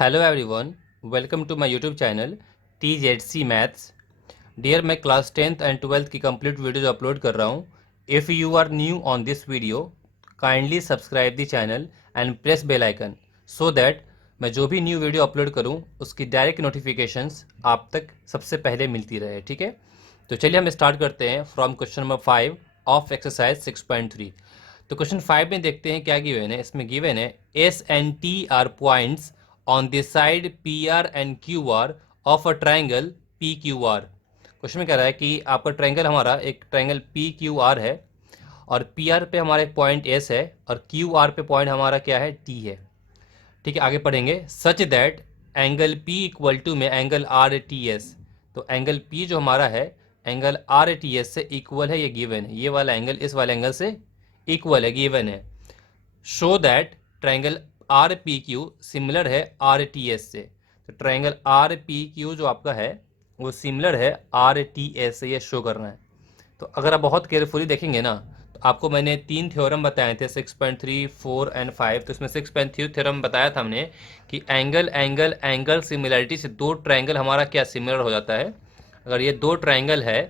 Hello everyone, welcome to my YouTube channel TZC Maths. Dear मैं class 10th and 12th की complete videos upload कर रहा हूँ. If you are new on this video kindly subscribe the channel and press bell icon so that मैं जो भी new video upload करूँ उसकी डायरेक्ट नोटिफिकेशंस आप तक सबसे पहले मिलती रहे. ठीक है, तो चलिए हम स्टार्ट करते हैं from question number 5 of exercise 6.3. तो क्वेश्चन 5 में देखते हैं क्या गिवन है. इसमें गिवन है S and T R points on the side P R and Q R of a triangle P Q R. Question में कह रहा है कि आपका ट्राइंगल हमारा एक ट्राइंगल पी क्यू आर है और पी आर पे हमारा एक पॉइंट एस है और क्यू आर पे पॉइंट हमारा क्या है, टी है. ठीक है, आगे पढ़ेंगे. Such that angle P equal to में एंगल आर टी एस. तो एंगल पी जो हमारा है एंगल आर टी एस से इक्वल है, ये गिवन है. ये वाला एंगल इस वाले एंगल से इक्वल है, गिवन है. Show that triangle R P Q similar है आर टी एस से. तो ट्राइंगल आर पी क्यू जो आपका है वो सिमिलर है आर टी एस से, ये शो करना है. तो अगर आप बहुत केयरफुली देखेंगे ना तो आपको मैंने 3 थ्योरम बताए थे 6.3, 4 एंड 5. तो इसमें 6.3 थ्योरम बताया था हमने कि एंगल एंगल एंगल सिमिलरिटी से दो ट्राइंगल हमारा क्या सिमिलर हो जाता है. अगर ये दो ट्राइंगल है,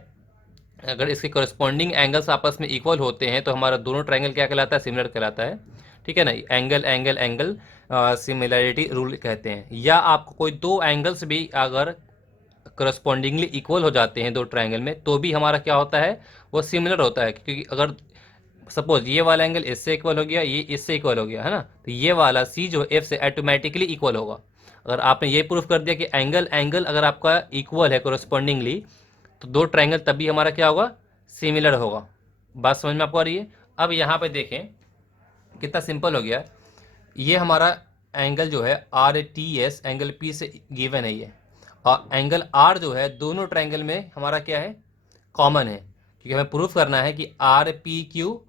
अगर इसके करस्पॉन्डिंग एंगल्स आपस में इक्वल होते हैं तो हमारा दोनों ट्राइंगल क्या कहलाता है, सिमिलर कहलाता है. ठीक है ना, angle angle angle similarity rule कहते हैं. या आपको कोई दो एंगल्स भी अगर करस्पॉन्डिंगली इक्वल हो जाते हैं दो ट्राइंगल में तो भी हमारा क्या होता है, वो सिमिलर होता है. क्योंकि अगर सपोज ये वाला एंगल इससे इक्वल हो गया, ये इससे इक्वल हो गया है ना, तो ये वाला सी जो एफ से ऑटोमेटिकली इक्वल होगा. अगर आपने ये प्रूफ कर दिया कि एंगल एंगल अगर आपका इक्वल है करस्पॉन्डिंगली तो दो ट्राइंगल तभी हमारा क्या होगा, सिमिलर होगा. बात समझ में आपको आ रही है. अब यहाँ पे देखें कितना सिंपल हो गया. ये हमारा एंगल जो है are T S angle P से गिवन है ये, और एंगल आर जो है दोनों ट्राइंगल में हमारा क्या है, कॉमन है. क्योंकि हमें प्रूफ करना है कि R P Q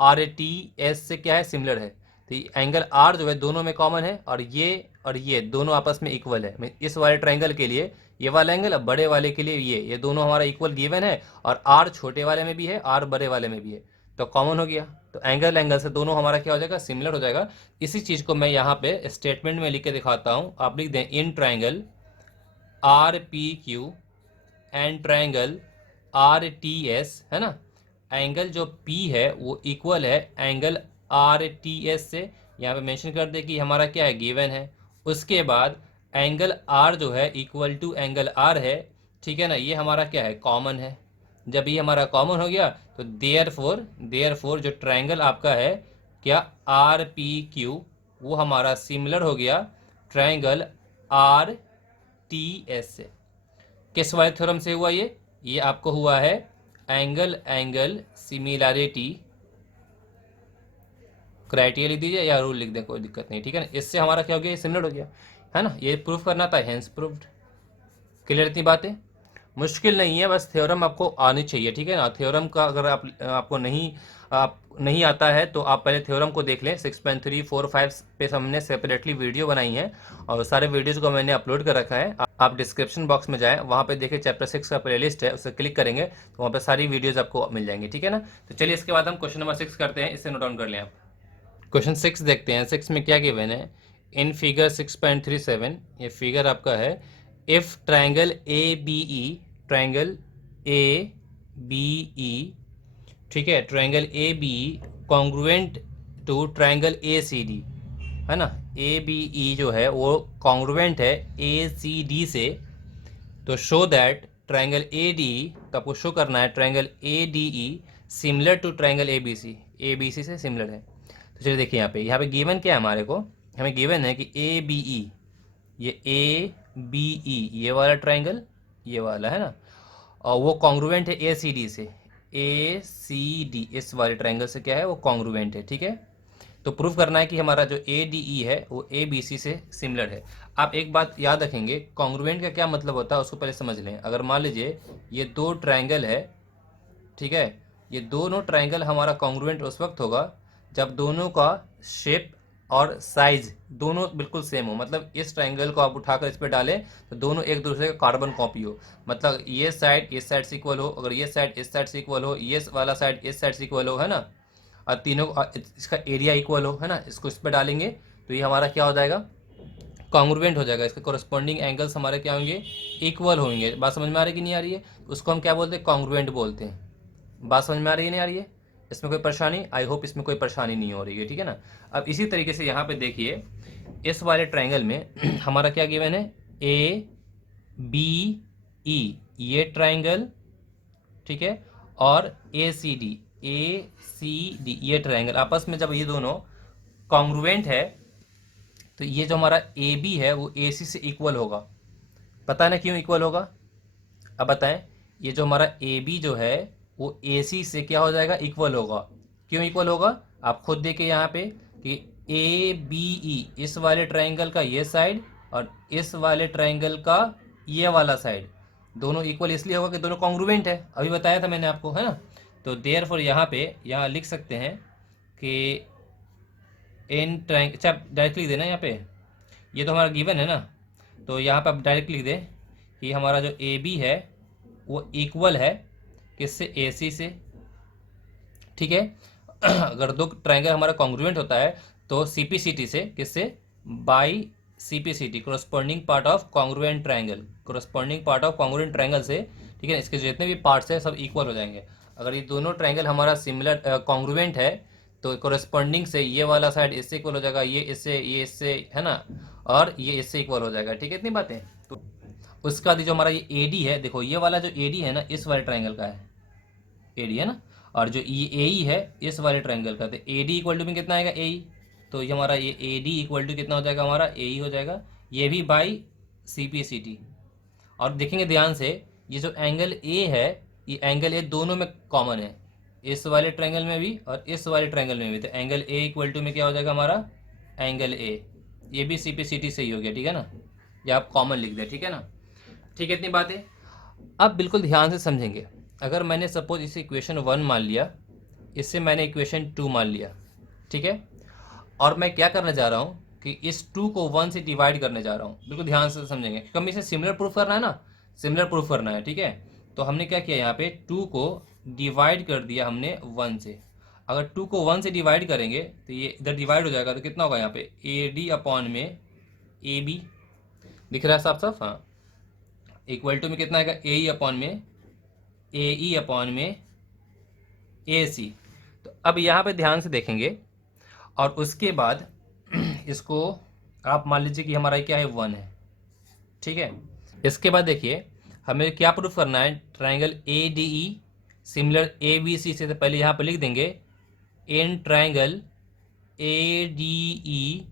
R T S से क्या है, सिमिलर है. तो एंगल आर जो है दोनों में कॉमन है और ये दोनों आपस में इक्वल है. इस वाले ट्राइंगल के लिए ये वाला एंगल, अब बड़े वाले के लिए ये दोनों हमारा इक्वल गिवन है और आर छोटे वाले में भी है, आर बड़े वाले में भी है, तो कॉमन हो गया. तो एंगल एंगल से दोनों हमारा क्या हो जाएगा, सिमिलर हो जाएगा. इसी चीज़ को मैं यहाँ पे स्टेटमेंट में लिख के दिखाता हूँ. आप लिख दें in triangle R P Q and triangle are T S, है ना, एंगल जो P है वो इक्वल है एंगल आर टी एस से. यहाँ पे मेंशन कर दे कि हमारा क्या है, गिवन है. उसके बाद एंगल R जो है इक्वल टू एंगल R है. ठीक है ना, ये हमारा क्या है, कॉमन है. जब ये हमारा कॉमन हो गया तो देयरफॉर जो ट्राइंगल आपका है क्या, आर पी क्यू, वो हमारा सिमिलर हो गया ट्राइंगल आर टी एस से. किस वाले थ्योरम से हुआ ये आपको हुआ है एंगल एंगल सिमिलरिटी क्राइटेरिया लिख दीजिए या रूल लिख दें, कोई दिक्कत नहीं. ठीक है ना, इससे हमारा क्या हो गया, सिमिलर हो गया है ना. ये प्रूफ करना था, हेंस प्रूव्ड. क्लियर इतनी बातें, मुश्किल नहीं है, बस थ्योरम आपको आनी चाहिए. ठीक है ना, थ्योरम का अगर आपको नहीं आता है तो आप पहले थ्योरम को देख लें. 6.3, 4, 5 पे हमने सेपरेटली वीडियो बनाई है और सारे वीडियोज़ को मैंने अपलोड कर रखा है. आप डिस्क्रिप्शन बॉक्स में जाएं, वहाँ पे देखिए चैप्टर 6 का प्लेलिस्ट है, उसे क्लिक करेंगे तो वहाँ पे सारी वीडियोज़ आपको मिल जाएंगी. ठीक है ना, तो चलिए इसके बाद हम क्वेश्चन नंबर 6 करते हैं, इसे नोट डाउन कर लें आप. क्वेश्चन 6 देखते हैं. 6 में क्या गिवन है, इन फिगर 6.37, ये फिगर आपका है. If triangle A B E, triangle A B E, ठीक है, triangle A B congruent to triangle A C D, है ना, ए बी ई जो है वो कॉन्ग्रुएंट है ए सी डी से. तो show that triangle A D, तो आपको शो करना है triangle A D E similar to triangle A B C से सिमिलर है. तो चलिए देखिए यहाँ पे गिवन क्या है हमारे को, हमें गिवन है कि ए बी ई, ये ए बी ई ये वाला ट्राइंगल, ये वाला है ना, और वो कॉन्ग्रुएंट है ए सी डी से. ए सी डी इस वाले ट्राइंगल से क्या है, वो कॉन्ग्रुएंट है. ठीक है, तो प्रूफ करना है कि हमारा जो ए डी ई है वो ए बी सी से सिमिलर है. आप एक बात याद रखेंगे, कॉन्ग्रुएंट का क्या मतलब होता है उसको पहले समझ लें. अगर मान लीजिए ये दो ट्राइंगल है, ठीक है, ये दोनों ट्राइंगल हमारा कॉन्ग्रुएंट उस वक्त होगा जब दोनों का शेप और साइज दोनों बिल्कुल सेम हो. मतलब इस ट्राइंगल को आप उठाकर इस पर डालें तो दोनों एक दूसरे का कार्बन कॉपी हो. मतलब ये साइड इस साइड से इक्वल हो, अगर ये साइड इस साइड से इक्वल हो, ये वाला साइड इस साइड से इक्वल हो, है ना, और तीनों इसका एरिया इक्वल हो, है ना, इसको इस पर डालेंगे तो ये हमारा क्या हो जाएगा, कॉन्ग्रुएंट हो जाएगा, इसके कोरस्पॉन्डिंग एंगल्स हमारे क्या होंगे, इक्वल होंगे। बात समझ में आ रही है कि नहीं आ रही है? उसको हम क्या बोलते हैं, कॉन्ग्रुएंट बोलते हैं। बात समझ में आ रही है नहीं आ रही है? इसमें कोई परेशानी? आई होप इसमें कोई परेशानी नहीं हो रही है, ठीक है ना। अब इसी तरीके से यहाँ पे देखिए, इस वाले ट्राइंगल में हमारा क्या गिवन है, ए बी ई, ये ट्राइंगल, ठीक है, और ए सी डी ये ट्राइंगल, आपस में जब ये दोनों कॉन्ग्रुएंट है तो ये जो हमारा ए बी है वो ए सी से इक्वल होगा। पता है ना क्यों इक्वल होगा? अब बताएं, ये जो हमारा ए बी जो है वो ए सी से क्या हो जाएगा, इक्वल होगा। क्यों इक्वल होगा? आप खुद देखिए यहाँ पे कि ए बी ई, इस वाले ट्राइंगल का ये साइड और इस वाले ट्राइंगल का ये वाला साइड, दोनों इक्वल इसलिए होगा कि दोनों कॉन्ग्रुएंट है, अभी बताया था मैंने आपको, है ना। तो देयरफॉर यहाँ पे यहाँ लिख सकते हैं कि इन ट्राइंगल, अच्छा डायरेक्ट लिख देना यहाँ पे, ये तो हमारा गिवन है ना, तो यहाँ पे आप डायरेक्ट लिख दें कि हमारा जो ए बी है वो इक्वल है किससे, ए सी से, ठीक है। अगर दो ट्राइंगल हमारा कॉन्ग्रुएंट होता है तो सी पी सी टी से, किससे, by C P C T, corresponding part of congruent triangle, corresponding part of congruent triangle से, ठीक है, इसके जितने भी पार्ट्स हैं सब इक्वल हो जाएंगे। अगर ये दोनों ट्राइंगल हमारा सिमिलर कॉन्ग्रुएंट है तो कोरस्पॉन्डिंग से ये वाला साइड इससे इक्वल हो जाएगा, ये इससे, है ना, और ये इससे इक्वल हो जाएगा, ठीक है। इतनी बातें। तो उसका जो हमारा ये ए डी है, देखो ये वाला जो ए डी है ना, इस वाले ट्राइंगल का है ए डी, है ना, और जो ये ए ई है इस वाले ट्राइंगल का, तो ए डी इक्वल टू में कितना आएगा, ए ई, तो ये हमारा ये ए डी इक्वल टू कितना हो जाएगा, हमारा ए ई हो जाएगा, ये भी by C P C T. और देखेंगे ध्यान से, ये जो एंगल ए है, ये एंगल ए दोनों में कॉमन है, इस वाले ट्रायंगल में भी और इस वाले ट्रायंगल में भी। तो एंगल ए इक्वल टू में क्या हो जाएगा हमारा, एंगल ए, ये भी सी पी सी टी से ही हो गया, ठीक है ना, ये आप कॉमन लिख दें, ठीक है ना। ठीक है, इतनी बात है। अब बिल्कुल ध्यान से समझेंगे, अगर मैंने सपोज इसे इक्वेशन 1 मान लिया, इससे मैंने इक्वेशन 2 मान लिया, ठीक है, और मैं क्या करने जा रहा हूँ कि इस 2 को 1 से डिवाइड करने जा रहा हूँ। बिल्कुल ध्यान से समझेंगे क्योंकि हमें इसे सिमिलर प्रूफ करना है ना, सिमिलर प्रूफ करना है, ठीक है। तो हमने क्या किया, यहाँ पे 2 को डिवाइड कर दिया हमने 1 से। अगर 2 को 1 से डिवाइड करेंगे तो ये इधर डिवाइड हो जाएगा, तो कितना होगा यहाँ पे, ए डी अपॉन में ए बी, दिख रहा है साफ साफ, हाँ, इक्वल टू में कितना आएगा, ए ई अपॉन में ए ई अपॉन में ए सी। तो अब यहाँ पे ध्यान से देखेंगे और उसके बाद इसको आप मान लीजिए कि हमारा क्या है, 1 है, ठीक है। इसके बाद देखिए हमें क्या प्रूफ करना है, triangle A D E similar A B C से, तो पहले यहाँ पे लिख देंगे in triangle A D E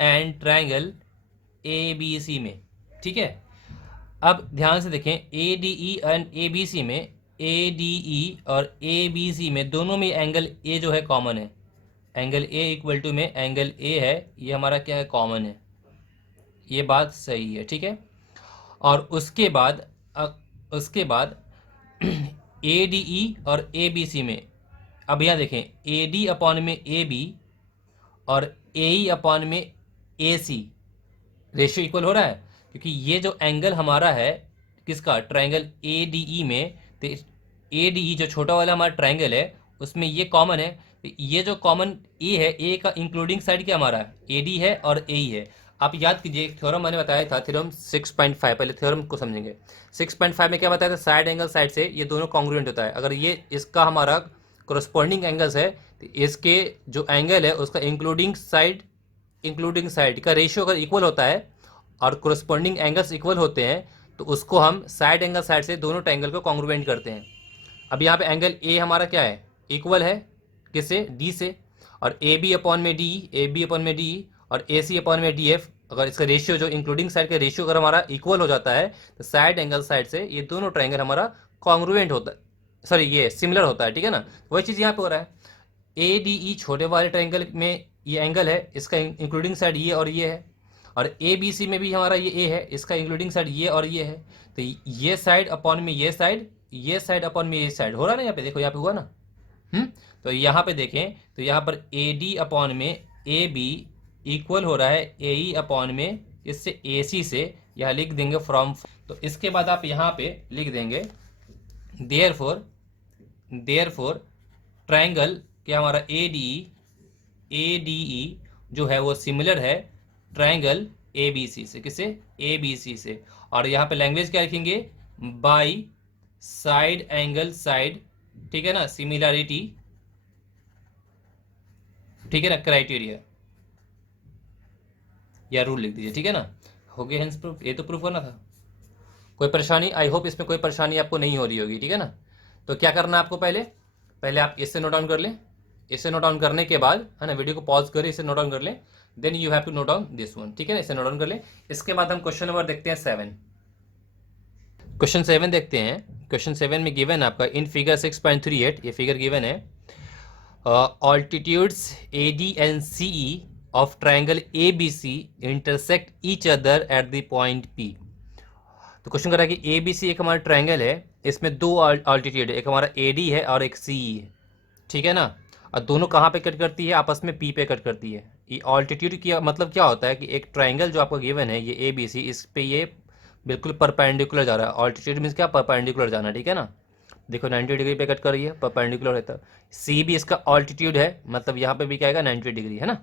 and triangle A B C में, ठीक है। अब ध्यान से देखें, A D E and A B C में, ए डी ई और ए बी सी में दोनों में एंगल ए जो है कॉमन है, एंगल ए इक्वल टू में एंगल ए है, ये हमारा क्या है, कॉमन है, ये बात सही है, ठीक है। और उसके बाद ए डी ई और ए बी सी में, अब यहाँ देखें ए डी अपॉन में ए बी और ए ई अपॉन में ए सी, रेशियो इक्वल हो रहा है, क्योंकि ये जो एंगल हमारा है किसका, ट्राइंगल ए डी ई में, तो ए डी ई जो छोटा वाला हमारा ट्राइंगल है उसमें ये कॉमन है, तो ये जो कॉमन ए है, ए का इंक्लूडिंग साइड क्या हमारा ए डी है और ए ई है। आप याद कीजिए थ्योरम मैंने बताया था, थ्योरम 6.5, पहले थ्योरम को समझेंगे। 6.5 में क्या बताया था, साइड एंगल साइड से ये दोनों कॉन्ग्रुएंट होता है। अगर ये इसका हमारा कोरस्पॉन्डिंग एंगल्स है तो इसके जो एंगल है उसका इंक्लूडिंग साइड का रेशियो अगर इक्वल होता है और कोरस्पॉन्डिंग एंगल्स इक्वल होते हैं तो उसको हम साइड एंगल साइड से दोनों ट्रायंगल को कॉन्ग्रुएंट करते हैं। अब यहाँ पे एंगल ए हमारा क्या है, इक्वल है किससे, डी से, और ए बी अपॉन में डी और ए सी अपॉन में डी एफ। अगर इसका रेशियो जो इंक्लूडिंग साइड का रेशियो अगर हमारा इक्वल हो जाता है तो साइड एंगल साइड से ये दोनों ट्रायंगल हमारा कॉन्ग्रुएंट होता है, सॉरी ये सिमिलर होता है, ठीक है ना। वही चीज़ यहाँ पे हो रहा है, ए डी ई छोटे वाले ट्रायंगल में ये एंगल है, इसका इंक्लूडिंग साइड ये और ये है, और ए बी सी में भी हमारा ये ए है, इसका इंक्लूडिंग साइड ये और ये है, तो ये साइड अपॉन में ये साइड अपॉन में ये साइड हो रहा है ना, यहाँ पे देखो, यहाँ पे हुआ ना। तो यहाँ पे देखें तो यहाँ पर ए डी अपॉन में ए बी इक्वल हो रहा है ए ई अपॉन में इससे ए सी से, यहाँ लिख देंगे फ्रॉम। तो इसके बाद आप यहाँ पे लिख देंगे देयरफॉर ट्रायंगल क्या हमारा ए डी ई जो है वो सिमिलर है ट्रायंगल ए बी सी से, किससे, ए बी सी से। और यहाँ पे लैंग्वेज क्या लिखेंगे, बाई साइड एंगल साइड, ठीक है ना, सिमिलैरिटी, ठीक है ना, क्राइटेरिया या रूल लिख दीजिए, ठीक है ना। हो गया हेंस प्रूफ, ये तो प्रूफ होना था। कोई परेशानी, आई होप इसमें कोई परेशानी आपको नहीं हो रही होगी, ठीक है ना। तो क्या करना है आपको, पहले पहले आप इससे नोट डाउन कर लें। इसे नोट डाउन करने के बाद, है ना, वीडियो को पॉज करें, इसे नोट डाउन कर लें, then you have to note down this one, ठीक है ना, इसे नोट डाउन कर लें। इसके बाद हम क्वेश्चन नंबर देखते हैं 7। क्वेश्चन 7 देखते हैं। क्वेश्चन 7 में गिवन है आपका इन फिगर 6.38, ये फिगर गिवन है, altitudes A D and C E of triangle A B C intersect each other at the point P. तो क्वेश्चन कर रहा है कि ए बी सी एक हमारा ट्राइंगल है, इसमें दो ऑल्टीट्यूड है, एक हमारा ए डी है और एक सी ई है, ठीक है ना। और दोनों कहाँ पे कट करती है, आपस में पी पे कट करती है। ये ऑल्टीट्यूड की मतलब क्या होता है कि एक ट्राइंगल जो आपको गिवन है, ये ए बी सी, इस पे ये बिल्कुल परपेंडिकुलर जा रहा है। ऑल्टीट्यूड मीन्स क्या, परपेंडिकुलर जाना, ठीक है ना। देखो 90 डिग्री पे कट कर रही है, परपेंडिकुलर रहता है। सी भी इसका ऑल्टीट्यूड है, मतलब यहाँ पे भी क्या आएगा, 90 डिग्री, है ना।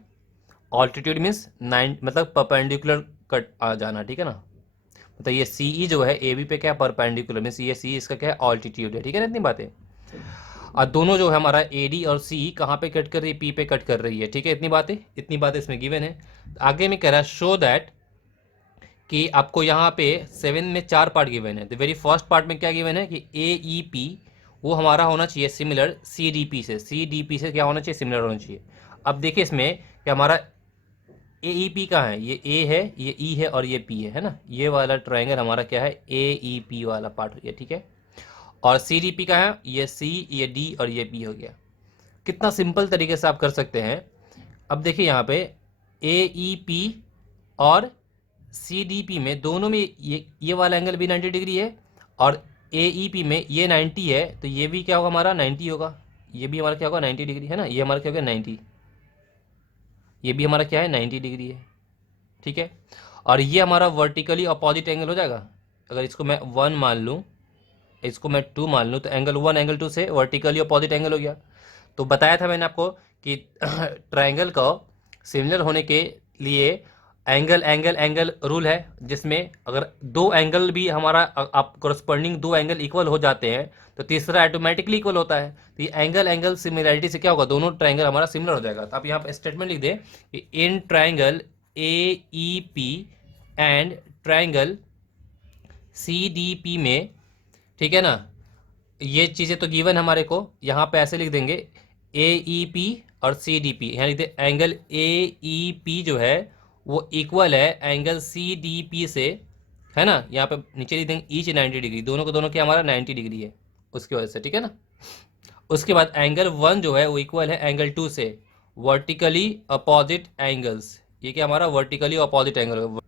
ऑल्टीट्यूड मीन्स 9, मतलब परपेंडिकुलर कट आ जाना, ठीक है ना। मतलब ये सी ई जो है ए बी पे क्या, परपेंडिकुलर मीन्स ये सी इसका क्या है, ऑल्टीट्यूड है, ठीक है ना, इतनी बातें। और दोनों जो है हमारा ए डी और सी कहाँ पे कट कर रही है, पी पे कट कर रही है, ठीक है, इतनी बातें इसमें गिवन है। आगे में कह रहा है शो दैट, कि आपको यहाँ पे 7 में 4 पार्ट गिवन है। तो वेरी फर्स्ट पार्ट में क्या गिवन है कि ए ई पी वो हमारा होना चाहिए सिमिलर सी डी पी से, सी डी पी से क्या होना चाहिए, सिमिलर होना चाहिए। अब देखिए इसमें कि हमारा ए ई पी कहाँ है, ये ए है, ये ई है और ये पी है ना। ये वाला ट्राइंगल हमारा क्या है, ए ई पी वाला पार्ट हो गया, ठीक है। और सी डी पी कहाँ है, ये सी, ये डी और ये पी हो गया। कितना सिंपल तरीके से आप कर सकते हैं। अब देखिए यहाँ पे ए ई पी और सी डी पी में दोनों में ये वाला एंगल भी 90 डिग्री है, और ए ई पी में ये 90 है, तो ये भी क्या होगा हमारा 90 होगा। ये भी हमारा क्या होगा 90 डिग्री, है ना। ये हमारा क्या होगा 90, ये भी हमारा क्या है 90 डिग्री है, ठीक है। और ये हमारा वर्टिकली अपोजिट एंगल हो जाएगा। अगर इसको मैं 1 मान लूँ, इसको मैं 2 मान लूँ, तो एंगल 1 एंगल 2 से वर्टिकली अपोजिट एंगल हो गया। तो बताया था मैंने आपको कि ट्राइंगल का सिमिलर होने के लिए एंगल एंगल एंगल रूल है, जिसमें अगर दो एंगल भी हमारा आप करस्पॉन्डिंग दो एंगल इक्वल हो जाते हैं तो तीसरा ऑटोमेटिकली इक्वल होता है। तो ये एंगल एंगल सिमिलरिटी से क्या होगा, दोनों ट्राइंगल हमारा सिमिलर हो जाएगा। तो आप यहाँ पर स्टेटमेंट लिख दें कि in triangle A E P and triangle C D P में, ठीक है ना, ये चीज़ें तो गिवन हमारे को, यहाँ पे ऐसे लिख देंगे ए ई पी और सी डी पी, यहाँ लिख दे एंगल ए ई पी जो है वो इक्वल है एंगल सी डी पी से, है ना। यहाँ पे नीचे लिख देंगे ईच 90 डिग्री, दोनों को दोनों क्या हमारा 90 डिग्री है उसकी वजह से, ठीक है ना। उसके बाद एंगल 1 जो है वो इक्वल है एंगल 2 से, वर्टिकली अपोजिट एंगल्स, ये क्या हमारा वर्टिकली अपोजिट एंगल है।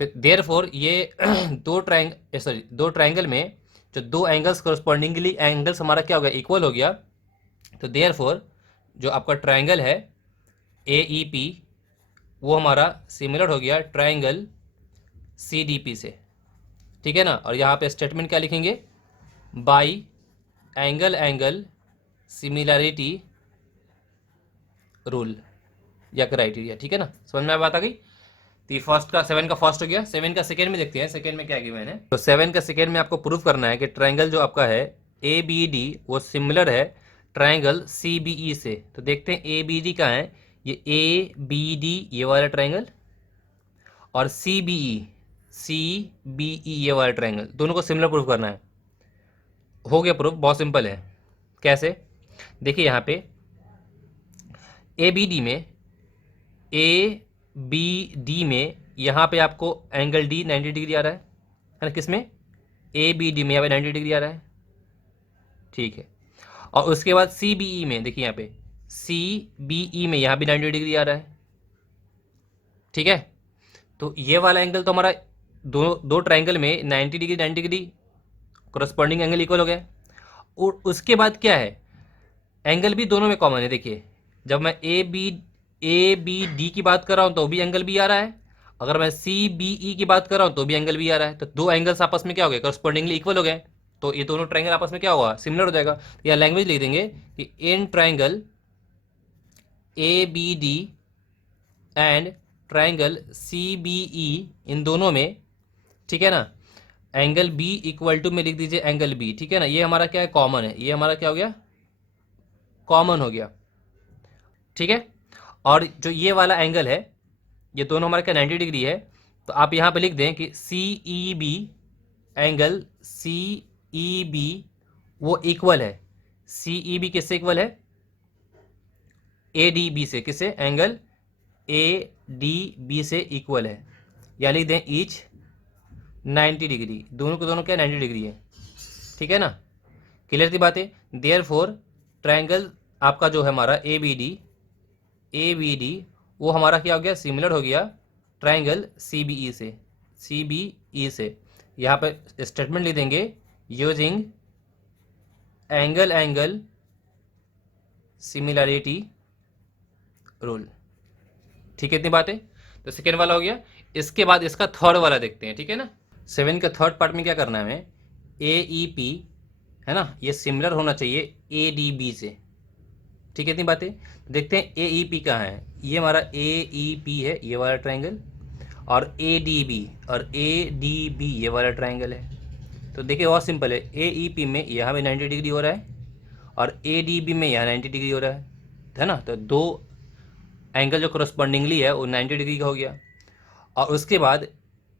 तो देयरफॉर ये दो ट्राइंगल में जो दो एंगल्स करस्पॉन्डिंगली एंगल्स हमारा क्या हो गया, इक्वल हो गया। तो देयरफॉर जो आपका ट्राइंगल है ए ई पी वो हमारा सिमिलर हो गया ट्राइंगल सी डी पी से, ठीक है ना। और यहाँ पे स्टेटमेंट क्या लिखेंगे, by angle angle similarity rule या क्राइटेरिया, ठीक है ना। समझ में बात आ गई। तो फर्स्ट का 7 का फर्स्ट हो गया। 7 का सेकेंड में देखते हैं, सेकेंड में क्या गिवन है। तो 7 का सेकेंड में आपको प्रूफ करना है कि ट्राइंगल जो आपका है ए बी डी वो सिमिलर है ट्राइंगल सी बी ई से। तो देखते हैं ए बी डी कहाँ है, ये ए बी डी ये वाला ट्राइंगल, और सी बी ई ये वाला ट्राइंगल, दोनों को सिमिलर प्रूफ करना है। हो गया प्रूफ, बहुत सिंपल है। कैसे, देखिए यहाँ पे ए बी डी में, ए बी डी में यहाँ पे आपको एंगल डी 90 डिग्री आ रहा है ना, किसमें, ए बी डी में यहाँ पे 90 डिग्री आ रहा है, ठीक है। और उसके बाद सी बी ई में देखिए, यहाँ पे सी बी ई में यहाँ भी 90 डिग्री आ रहा है, ठीक है। तो ये वाला एंगल तो हमारा दो ट्राइंगल में 90 degree 90 degree corresponding angle equal हो गया। और उसके बाद क्या है, एंगल भी दोनों में कॉमन है। देखिए जब मैं ए बी डी की बात कर रहा हूँ तो भी एंगल भी आ रहा है, अगर मैं सी बी ई की बात कर रहा हूँ तो भी एंगल भी आ रहा है। तो दो एंगल्स आपस में क्या हो गए, करस्पॉन्डिंगली इक्वल हो गए। तो ये दोनों ट्राइंगल आपस में क्या होगा, सिमिलर हो जाएगा। तो यह लैंग्वेज लिख देंगे कि in triangle A B D and triangle C B E, इन दोनों में, ठीक है ना, एंगल बी इक्वल टू में लिख दीजिए एंगल बी, ठीक है ना, ये हमारा क्या है, कॉमन है, ये हमारा क्या हो गया, कॉमन हो गया, ठीक है। और जो ये वाला एंगल है, ये दोनों हमारा क्या 90 डिग्री है, तो आप यहाँ पे लिख दें कि C E B, angle C E B वो इक्वल है, सी ई बी किससे इक्वल है, ए डी बी से, किससे, एंगल ए डी बी से इक्वल है, या लिख दें ईच 90 डिग्री, दोनों को दोनों क्या 90 डिग्री है, ठीक है ना, क्लियर थी बातें। देयर फोर ट्राइंगल आपका जो है हमारा ए बी डी वो हमारा क्या हो गया, सिमिलर हो गया ट्राइंगल सी बी ई से। यहाँ पे स्टेटमेंट लिख देंगे यूजिंग एंगल सिमिलरिटी रूल, ठीक है, इतनी बातें। तो सेकेंड वाला हो गया। इसके बाद इसका थर्ड वाला देखते हैं, ठीक है ना। 7 का थर्ड पार्ट में क्या करना है हमें, ए ई पी है ना, ये सिमिलर होना चाहिए ए डी बी से, ठीक है, इतनी बातें। देखते हैं ए ई पी कहाँ है, ये हमारा ए ई पी है, ये वाला ट्राइंगल, और ए डी बी ये वाला ट्राइंगल है। तो देखिए बहुत सिंपल है, ए ई पी में यहाँ पे 90 डिग्री हो रहा है, और ए डी बी में यहाँ 90 डिग्री हो रहा है ना। तो दो एंगल जो करस्पॉन्डिंगली है वो 90 डिग्री का हो गया। और उसके बाद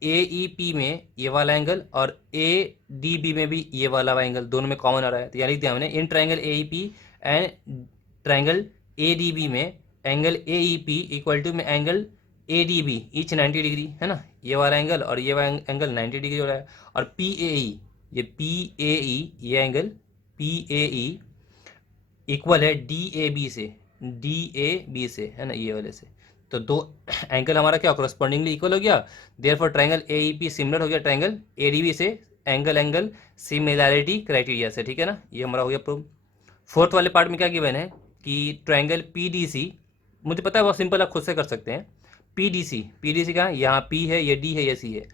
ए ई पी में ये वाला एंगल और ए डी बी में भी ये वाला एंगल, दोनों में कॉमन आ रहा है। तो यानी लिख दिया हमने in triangle A E P and triangle A D B में angle A E P equal to में angle A D B each 90 degree, है ना, ये वाला एंगल और ये वाला एंगल 90 डिग्री हो रहा है। और पी ए ई, ये पी ए ई, ये angle P A E equal है डी ए बी से, है ना, ये वाले से। तो दो एंगल हमारा क्या करस्पॉन्डिंगली इक्वल हो गया। Therefore triangle A E P similar हो गया ट्राइंगल ए डी बी से एंगल सिमिलैरिटी क्राइटेरिया से, ठीक है ना, ये हमारा हो गया प्रूव। फोर्थ वाले पार्ट में क्या गिवन है कि ट्राइंगल पी डी सी, मुझे पता है बहुत सिंपल, आप खुद से कर सकते हैं। पी डी सी कहाँ है, यहाँ पी है, ये डी है, ये सी है।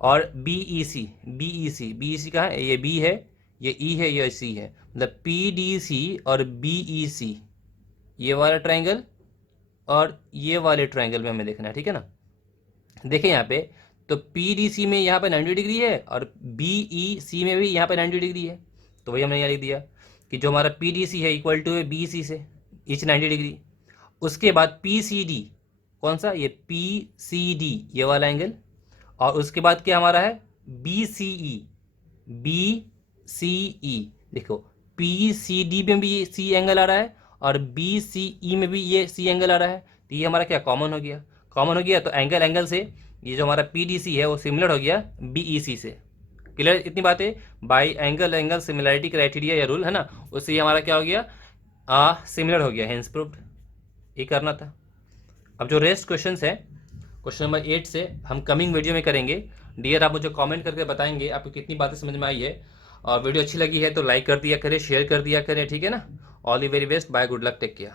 और बी ई सी कहाँ है, ये बी है, ये ई है, ये सी है। मतलब पी डी सी और बी ई सी, ये वाला ट्राइंगल और ये वाले ट्राइंगल में हमें देखना है, ठीक है ना। देखिए यहाँ पे, तो पी डी सी में यहाँ पे 90 डिग्री है और बी ई सी में भी यहाँ पे 90 डिग्री है। तो वही हमने यहाँ लिख दिया कि जो हमारा पी डी सी है इक्वल टू है बी सी से, ईच 90 डिग्री। उसके बाद पी सी डी, कौन सा, ये पी सी डी, ये वाला एंगल। और उसके बाद क्या हमारा है, बी सी ई, देखो पी सी डी में भी ये सी एंगल आ रहा है और बी सी ई में भी ये सी एंगल आ रहा है। तो ये हमारा क्या कॉमन हो गया। तो एंगल से ये जो हमारा पी डी सी है वो सिमिलर हो गया बी ई सी से। क्लियर, इतनी बातें। बाई एंगल सिमिलैरिटी क्राइटेरिया या रूल, है ना, उससे ये हमारा क्या हो गया, सिमिलर हो गया, हेंस प्रूव्ड। ये करना था। अब जो रेस्ट क्वेश्चंस है, क्वेश्चन नंबर 8 से हम कमिंग वीडियो में करेंगे। डियर, आप मुझे कमेंट करके बताएंगे आपको कितनी बातें समझ में आई है। और वीडियो अच्छी लगी है तो लाइक कर दिया करें, शेयर कर दिया करें, ठीक है ना। All the very best, bye, good luck, take care.